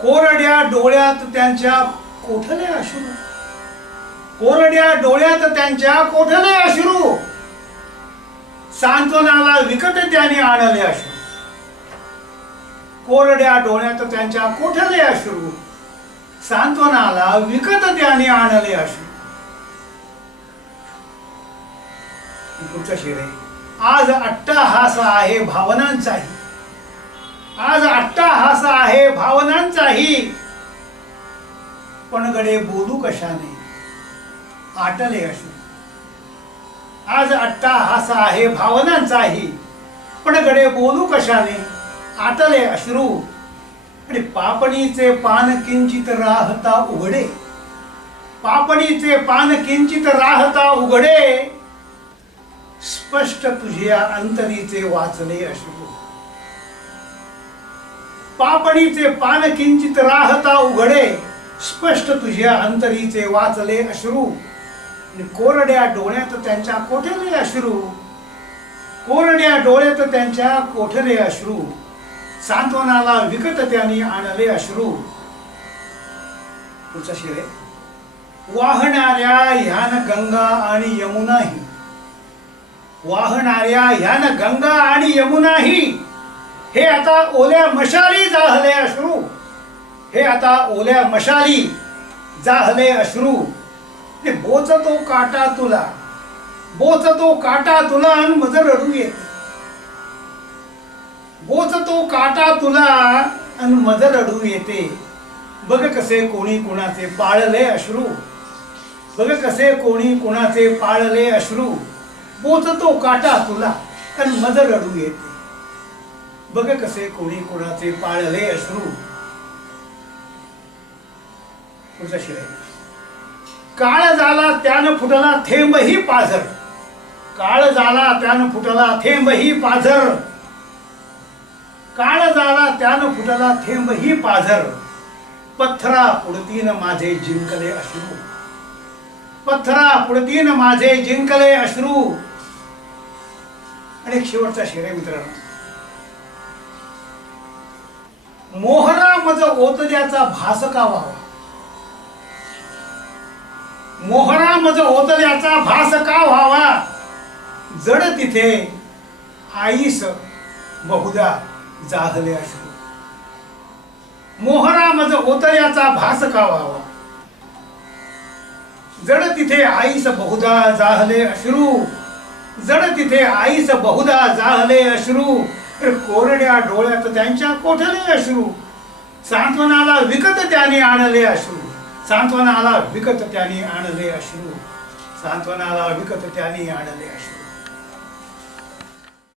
कोरड्या डोळ्यात त्यांच्या कोठले अश्रू? कोरड्या डोळ्यात त्यांच्या कोठले अश्रू? सांत्वनाला विकत त्याने आणले अश्रू. कोरड्या डोळ्यात त्यांच्या कोठले अश्रू? सांत्वनाला विकत त्याने आणले अश्रू. पुढचा शेर. आहे आज अट्टहास आहे भावनांचाही. आज आहे भावनांचाही. पण गडे बोलू कशाने? आटले अश्रू आज अट्टाहास आहे भावनांचाही. पण गडे बोलू कशाने? आटले अश्रू. आणि पापणीचे पान किंचित राहता उघडे. पापणीचे पान किंचित राहता उघडे. स्पष्ट तुझ्या अंतरीचे वाचले अश्रू. पापणीचे पान किंचित राहता उघडे स्पष्ट तुझ्या अंतरीचे वाचले अश्रू. आणि कोरड्या डोळ्यात त्यांच्या कोठले अश्रू? कोरड्या डोळ्यात त्यांच्या कोठले अश्रू? सांत्वनाला विकत त्यांनी आणले अश्रू. पुढचा शिरे. वाहणाऱ्या ह्यान गंगा आणि यमुनाही. वाहणाऱ्या ह्यान गंगा आणि यमुनाही. हे आता ओल्या मशाली जाहले अश्रू. हे आता ओल्या मशाली जाहले अश्रू. ते बोचतो काटा तुला. बोचतो काटा तुला आणि मज रडू येते. बोचतो काटा तुला आणि मज रडू येते. बघ कसे कोणी कुणाचे पाळले अश्रू. बघ कसे कोणी कुणाचे पाळले अश्रू. बोचतो काटा तुला आणि मज रडू येते. बघ कसे कोणी कोणाचे पाळले अश्रू. पुढचा शिराय काळ झाला त्यानं फुटला थेंबही पाझर. काळ झाला त्यानं फुटला थेंबही पाझर. काळ झाला त्यानं फुटला थेंबही पाझर. पत्थरा पुढतीन माझे जिंकले अश्रू. पत्थरा पुढतीन माझे जिंकले अश्रू. आणि शेवटचा शेर मित्रांनो. मोहरा मज ओतल्याचा भास का व्हावा मोहरा मज ओतल्याचा भास का व्हावा जड तिथे आईस बहुधा जाहले अश्रू. मोहरा मज ओतल्याचा भास का व्हावा जड तिथे आईस बहुधा जाहले अश्रू. जड तिथे आईस बहुधा जाहले अश्रू. अरे कोरड्या डोळ्यात त्यांच्या कोठले अश्रू? सांत्वनाला विकत त्याने आणले अश्रू. सांत्वनाला विकत त्याने आणले अश्रू. सांत्वनाला विकत त्याने आणले अश्रू.